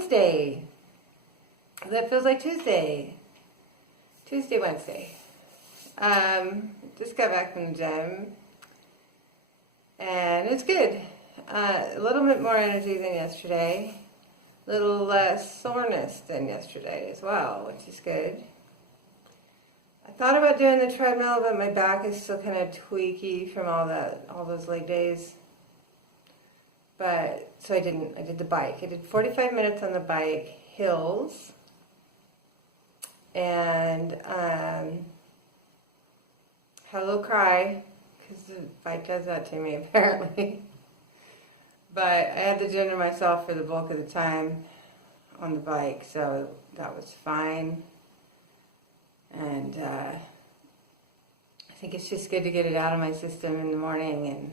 Wednesday. That feels like Tuesday. Wednesday. Just got back from the gym. And it's good. A little bit more energy than yesterday. A little less soreness than yesterday as well, which is good. I thought about doing the treadmill, but my back is still kind of tweaky from all those leg days. But so I didn't. I did the bike. I did 45 minutes on the bike, hills, and had a little cry because the bike does that to me apparently. But I had the gym to myself for the bulk of the time on the bike, so that was fine. And I think it's just good to get it out of my system in the morning and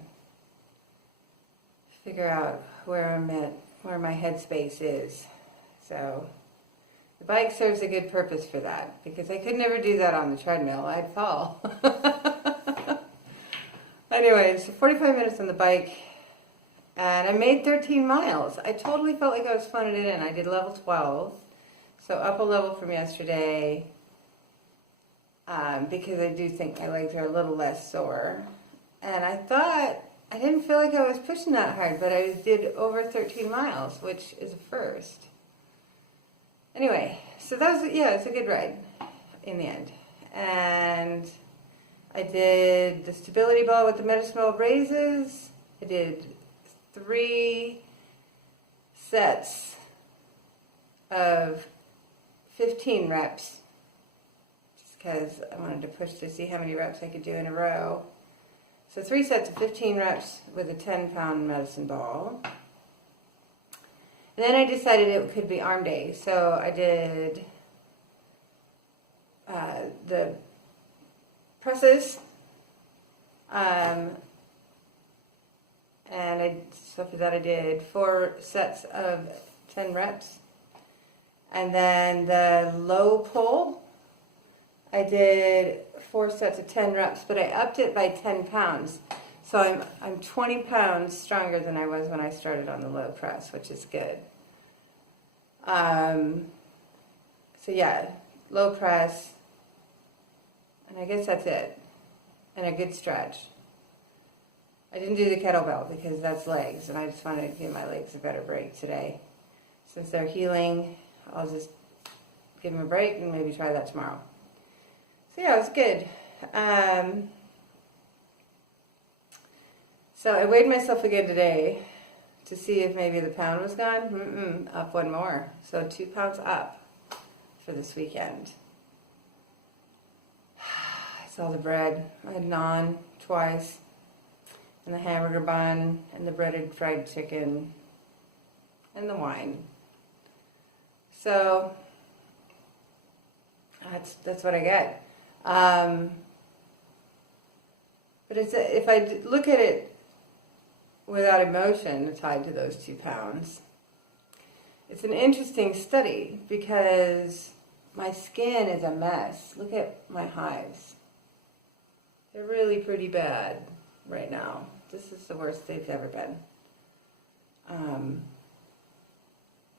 figure out where I'm at, where my headspace is. So the bike serves a good purpose for that, because I could never do that on the treadmill. I'd fall. Anyways, 45 minutes on the bike, and I made 13 miles. I totally felt like I was phoning it in. I did level 12, so up a level from yesterday, because I do think my legs are a little less sore. And I thought, I didn't feel like I was pushing that hard, but I did over 13 miles, which is a first. Anyway, so that was, yeah, it's a good ride in the end. And I did the stability ball with the medicine ball raises. I did 3 sets of 15 reps, just because I wanted to push to see how many reps I could do in a row. So 3 sets of 15 reps with a 10-pound medicine ball. And then I decided it could be arm day, so I did the presses, and so for that I did 4 sets of 10 reps. And then the low pull, I did 4 sets of 10 reps, but I upped it by 10 pounds. So I'm 20 pounds stronger than I was when I started on the low press, which is good. So yeah, low press, and I guess that's it. And a good stretch. I didn't do the kettlebell because that's legs, and I just wanted to give my legs a better break today. Since they're healing, I'll just give them a break and maybe try that tomorrow. So yeah, it was good. So I weighed myself again today to see if maybe the pound was gone. Up 1 more. So 2 pounds up for this weekend. I saw the bread. I had naan twice, and the hamburger bun, and the breaded fried chicken, and the wine. So that's what I get. But if I look at it without emotion tied to those 2 pounds, it's an interesting study because my skin is a mess. Look at my hives. They're really pretty bad right now. This is the worst they've ever been.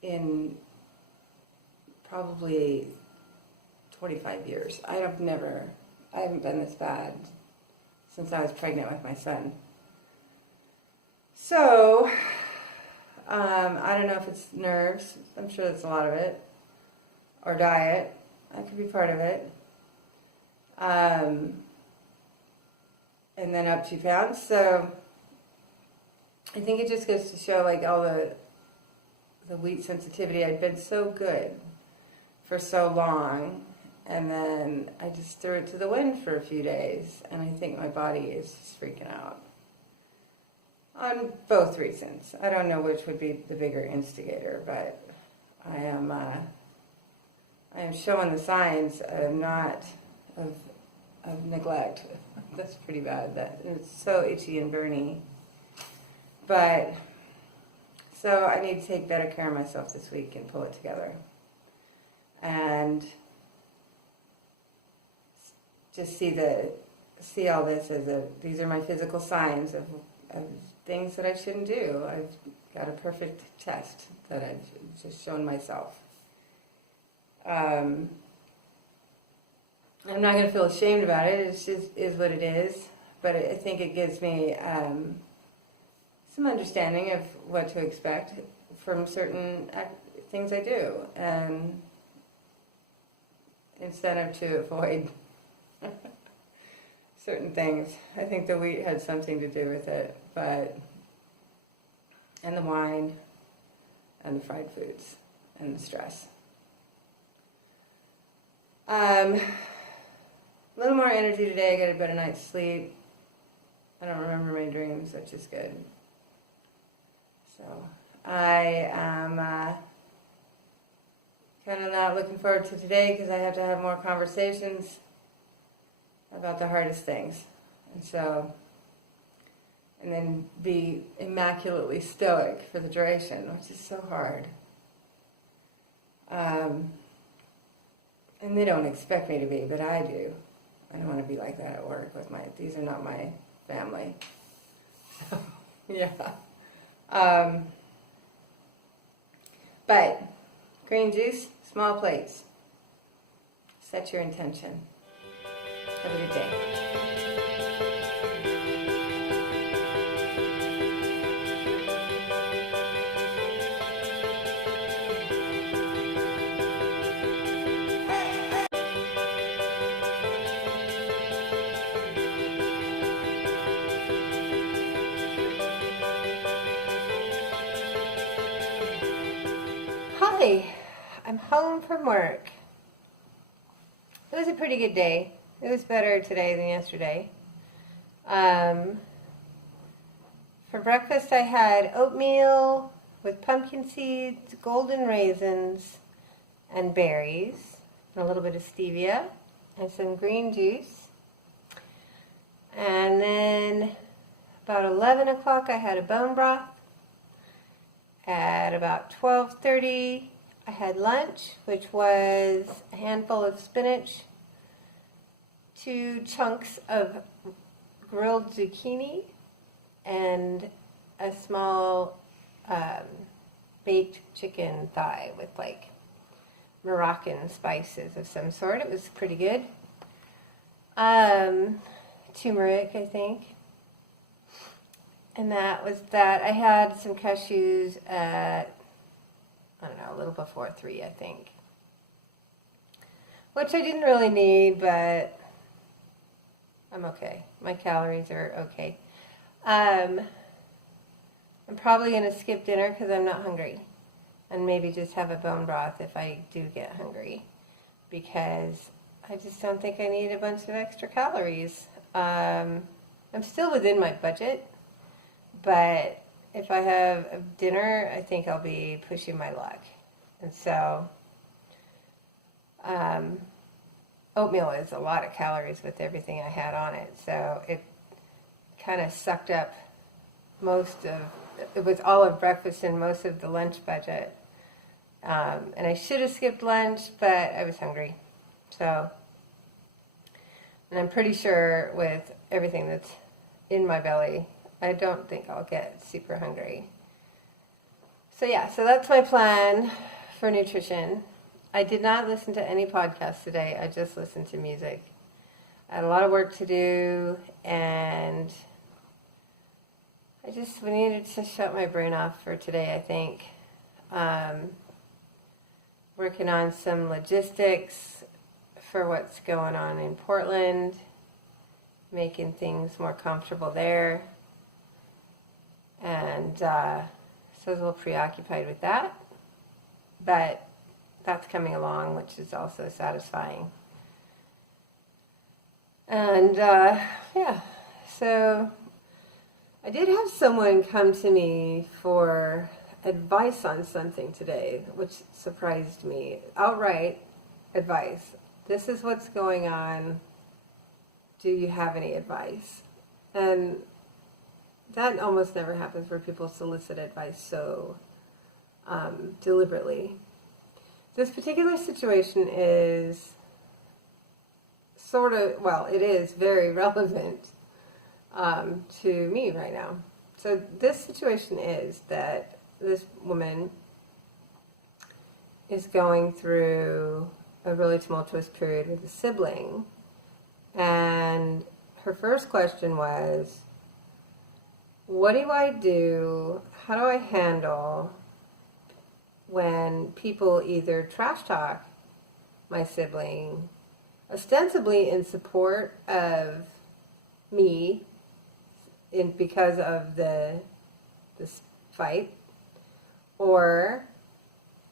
In probably 25 years. I haven't been this bad since I was pregnant with my son. So, I don't know if it's nerves. I'm sure that's a lot of it. Or diet. That could be part of it. And then up 2 pounds. So, I think it just goes to show like all the wheat sensitivity. I'd been so good for so long. And then I just threw it to the wind for a few days. And I think my body is just freaking out. On both reasons. I don't know which would be the bigger instigator, but I am showing the signs of neglect. That's pretty bad. That it's so itchy and burny. But so I need to take better care of myself this week and pull it together. And just see all this as these are my physical signs of of things that I shouldn't do. I've got a perfect test that I've just shown myself. I'm not going to feel ashamed about it. It just is what it is. But I think it gives me some understanding of what to expect from certain things I do, and incentive to avoid certain things. I think the wheat had something to do with it, and the wine, and the fried foods, and the stress. A little more energy today. I got a better night's sleep. I don't remember my dreams, which is good. So I am kind of not looking forward to today because I have to have more conversations about the hardest things. And then be immaculately stoic for the duration, which is so hard. And they don't expect me to be, but I do. I don't want to be like that at work with these are not my family. So, yeah. But green juice, small plates. Set your intention. Have a good day. Hi, I'm home from work. It was a pretty good day. It was better today than yesterday. For breakfast I had oatmeal with pumpkin seeds, golden raisins, and berries, and a little bit of stevia, and some green juice. And then about 11 o'clock I had a bone broth. At about 12:30 I had lunch, which was a handful of spinach, 2 chunks of grilled zucchini, and a small baked chicken thigh with like Moroccan spices of some sort. It was pretty good. Turmeric, I think. And that was that. I had some cashews at, I don't know, a little before 3, I think. Which I didn't really need, but I'm okay. My calories are okay. I'm probably going to skip dinner because I'm not hungry. And maybe just have a bone broth if I do get hungry. Because I just don't think I need a bunch of extra calories. I'm still within my budget. But if I have a dinner, I think I'll be pushing my luck. And so, oatmeal is a lot of calories with everything I had on it. So it kind of sucked up it was all of breakfast and most of the lunch budget. And I should have skipped lunch, but I was hungry. So, and I'm pretty sure with everything that's in my belly, I don't think I'll get super hungry. So yeah, so that's my plan for nutrition. I did not listen to any podcasts today. I just listened to music. I had a lot of work to do, and I just needed to shut my brain off for today, I think. Working on some logistics for what's going on in Portland, making things more comfortable there. And so I was a little preoccupied with that, but that's coming along, which is also satisfying. And yeah, so I did have someone come to me for advice on something today, which surprised me. Outright advice. This is what's going on. Do you have any advice? And that almost never happens where people solicit advice so deliberately. This particular situation is it is very relevant to me right now. So this situation is that this woman is going through a really tumultuous period with a sibling, and her first question was, what do I do? How do I handle when people either trash talk my sibling, ostensibly in support of me because of this fight, or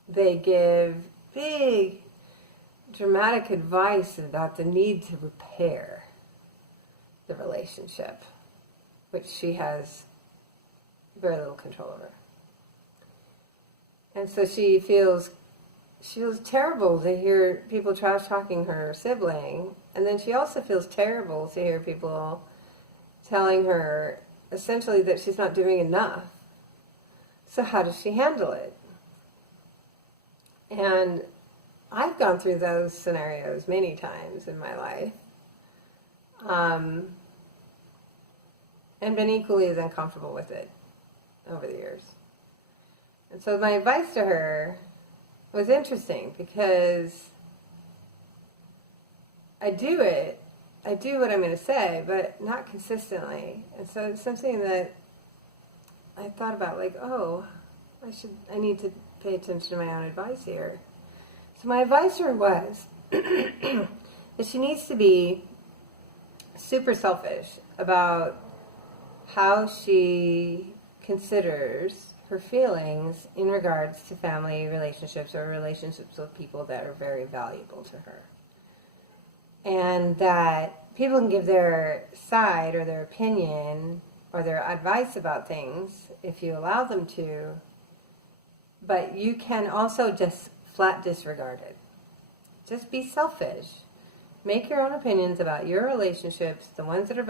they give big dramatic advice about the need to repair the relationship, which she has very little control over. And so she feels terrible to hear people trash talking her sibling, and then she also feels terrible to hear people telling her essentially that she's not doing enough. So how does she handle it? And I've gone through those scenarios many times in my life, and been equally as uncomfortable with it over the years. And so my advice to her was interesting, because I do what I'm going to say, but not consistently. And so it's something that I thought about, like, I need to pay attention to my own advice here. So my advice to her was that she needs to be super selfish about how she considers her feelings in regards to family relationships or relationships with people that are very valuable to her. And that people can give their side or their opinion or their advice about things if you allow them to, but you can also just flat disregard it. Just be selfish. Make your own opinions about your relationships, the ones that are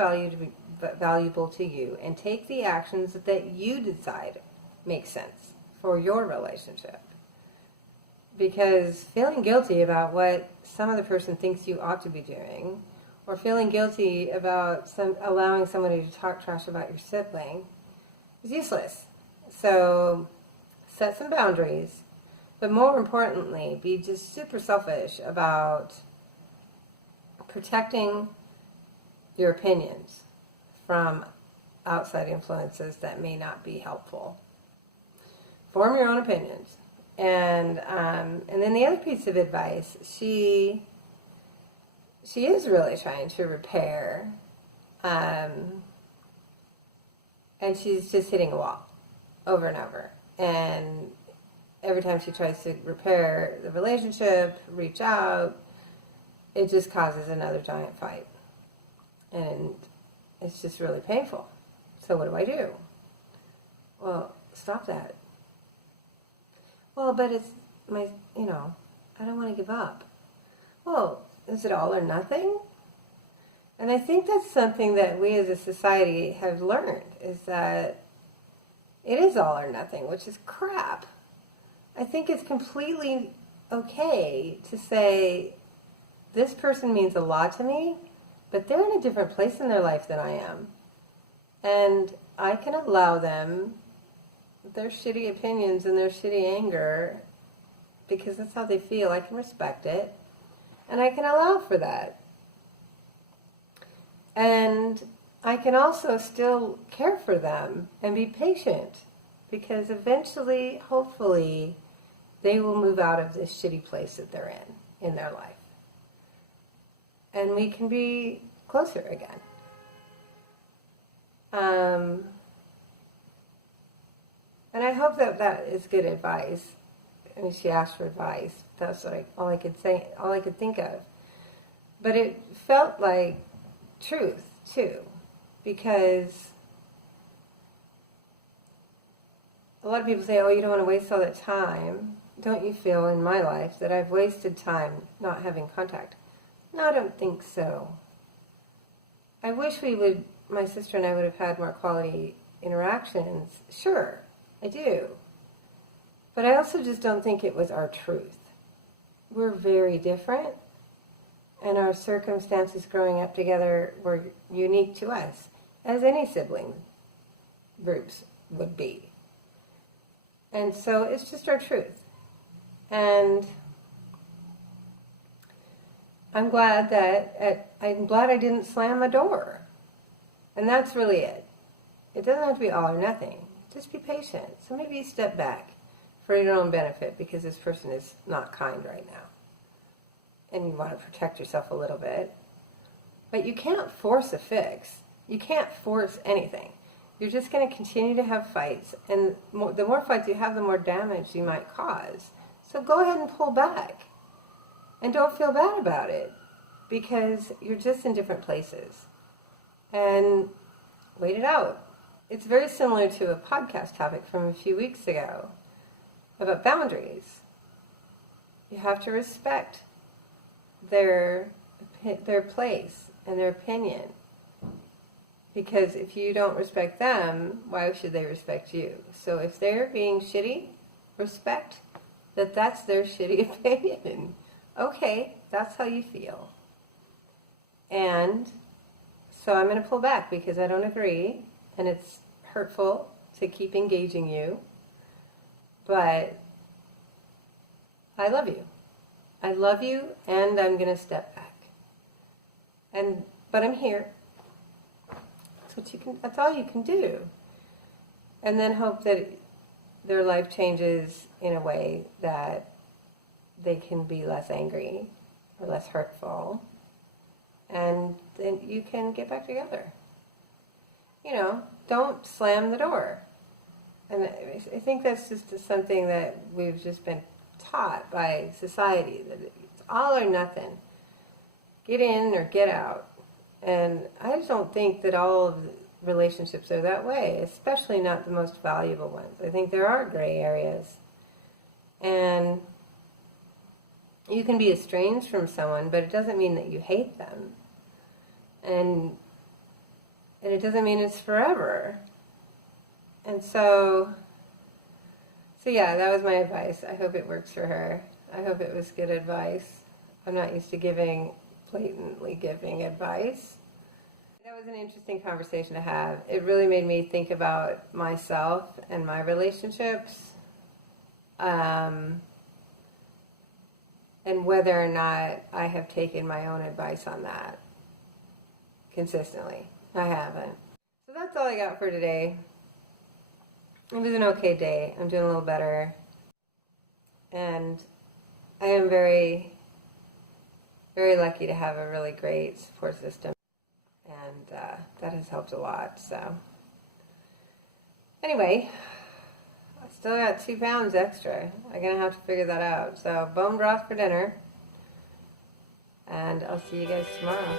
valuable to you, and take the actions that you decide make sense for your relationship. Because feeling guilty about what some other person thinks you ought to be doing, or feeling guilty about allowing somebody to talk trash about your sibling, is useless. So set some boundaries, but more importantly, be just super selfish about protecting your opinions from outside influences that may not be helpful. Form your own opinions. And then the other piece of advice, she is really trying to repair, and she's just hitting a wall over and over. And every time she tries to repair the relationship, reach out, it just causes another giant fight. And it's just really painful. So what do I do? Well, stop that. Well, but it's I don't want to give up. Well, is it all or nothing? And I think that's something that we as a society have learned, is that it is all or nothing, which is crap. I think it's completely okay to say, this person means a lot to me, but they're in a different place in their life than I am. And I can allow them their shitty opinions and their shitty anger, because that's how they feel. I can respect it, and I can allow for that. And I can also still care for them and be patient, because eventually, hopefully, they will move out of this shitty place that they're in their life. And we can be closer again. And I hope that is good advice. I mean, she asked for advice. That's all I could say, all I could think of. But it felt like truth, too. Because a lot of people say, oh, you don't want to waste all that time. Don't you feel in my life that I've wasted time not having contact? No, I don't think so. I wish my sister and I would have had more quality interactions. Sure, I do. But I also just don't think it was our truth. We're very different, and our circumstances growing up together were unique to us, as any sibling groups would be. And so it's just our truth. And I'm glad I didn't slam a door. And that's really it. It doesn't have to be all or nothing. Just be patient. So maybe you step back for your own benefit because this person is not kind right now. And you want to protect yourself a little bit. But you can't force a fix. You can't force anything. You're just going to continue to have fights. And the more fights you have, the more damage you might cause. So go ahead and pull back. And don't feel bad about it. Because you're just in different places. And wait it out. It's very similar to a podcast topic from a few weeks ago about boundaries. You have to respect their place and their opinion. Because if you don't respect them, why should they respect you? So if they're being shitty, respect that that's their shitty opinion. Okay, that's how you feel. And so I'm going to pull back because I don't agree, and it's hurtful to keep engaging you. But I love you. I love you, and I'm going to step back. But I'm here. That's all you can do. And then hope that their life changes in a way that they can be less angry or less hurtful. And then you can get back together. Don't slam the door. And I think that's just something that we've just been taught by society, that it's all or nothing. Get in or get out. And I just don't think that all of the relationships are that way, especially not the most valuable ones. I think there are gray areas. And you can be estranged from someone, but it doesn't mean that you hate them. And it doesn't mean it's forever. And so yeah, that was my advice. I hope it works for her. I hope it was good advice. I'm not used to blatantly giving advice. That was an interesting conversation to have. It really made me think about myself and my relationships. And whether or not I have taken my own advice on that consistently. I haven't. So that's all I got for today. It was an okay day. I'm doing a little better. And I am very, very lucky to have a really great support system. And that has helped a lot. So anyway, I still got 2 pounds extra. I'm going to have to figure that out. So bone broth for dinner. And I'll see you guys tomorrow.